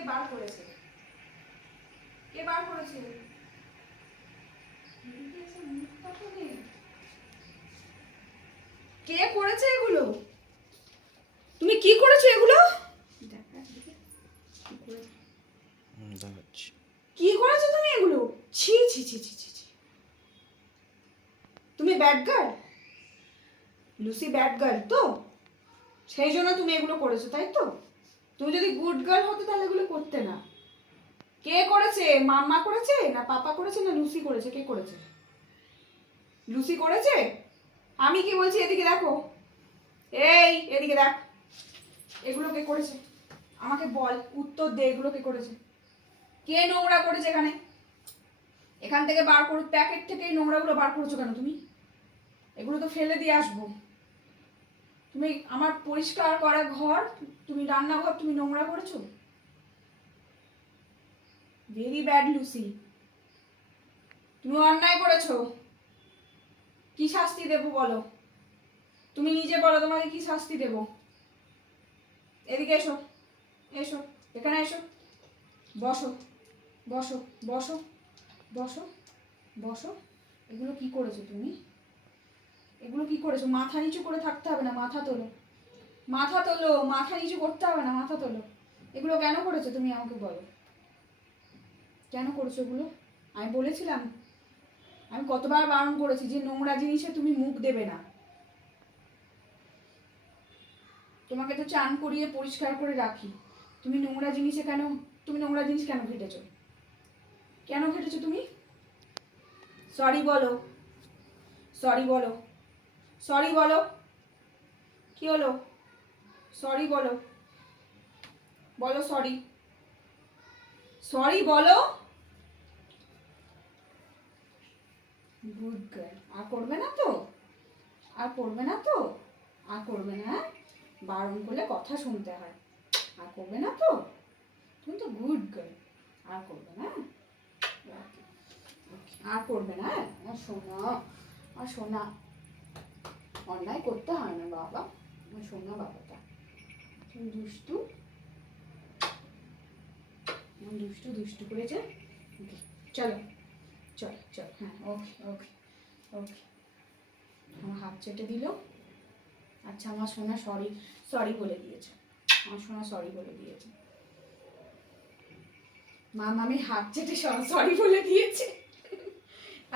কে বার করেছে? কে বার করেছে? কে করেছে এগুলো? তুমি কি করেছো এগুলো? কি করেছো তুমি এগুলো? ছি ছি ছি ছি ছি। তুমি bad girl, Lucy bad girl তো, সেই জন্য তুমি এগুলো করেছো, তাই তো? তুমি যদি গুড গার্ল হতো তাহলে এগুলো করতে না। কে করেছে? মাম্মা করেছে না পাপা করেছে না লুসি করেছে? কে করেছে? লুসি করেছে? আমি কি বলছি এদিকে দেখো, এই এদিকে দেখ, এগুলো কে করেছে? আমাকে বল, উত্তর দে, এগুলো কে করেছে? কে নোংরা করেছে এখানে? এখান থেকে বার করো, প্যাকেট থেকে এই নোংরাগুলো বার করেছো কেন তুমি? এগুলো তো ফেলে দিয়ে আসবো। তুমি আমার পরিষ্কার করা ঘর, তুমি রান্নাঘর তুমি নোংরা করেছো। ভেরি ব্যাড লুসি, তুমি অন্যায় করেছো। কি শাস্তি দেবো বলো? তুমি নিজে বলো তোমাকে কি শাস্তি দেব? এদিকে এসো, এসো, এখানে এসো, বসো, বসো, বসো, বসো, বসো। এগুলো কি করেছো তুমি? এগুলো কি করেছো? মাথা নিচু করে থাকতে হবে না, মাথা তোলো, মাথা তোলো, মাথা নিচু করতে হবে না, মাথা তোলো। এগুলো কেন করেছো তুমি আমাকে বলো? কেন করেছো এগুলো? আমি বলেছিলাম? আমি কতবার বারণ করেছি যে নোংরা জিনিসে তুমি মুখ দেবে না। তোমাকে তো চান করিয়ে পরিষ্কার করে রাখি, তুমি নোংরা জিনিসে কেন, তুমি নোংরা জিনিস কেন ঘেটেছো? কেন ঘেটেছো তুমি? সরি বলো, সরি বলো, সরি বলো। কি হলো? সরি বলো, বলো সরি, সরি বলো। Good girl. আর করবে না তো? আর করবে না তো? আর করবে না? বারণ করলে কথা শুনতে হয়। আর করবে না তো? তুমি তো গুড গার্ল। আর করবে না? আর করবে না? আর শোনা, আর শোনা, অন্যায় করতে হয় না বাবা, আমার শোনা বাবাটা। তুমি দুষ্টু, দুষ্টু দুষ্টু করেছে। ওকে চলো, চল চল, হ্যাঁ ওকে ওকে ওকে। আমার হাত চেটে দিল। আচ্ছা আমার সোনা সরি, সরি বলে দিয়েছে, আমার সোনা সরি বলে দিয়েছে। মা মামি হাত চেটে সরি বলে দিয়েছে।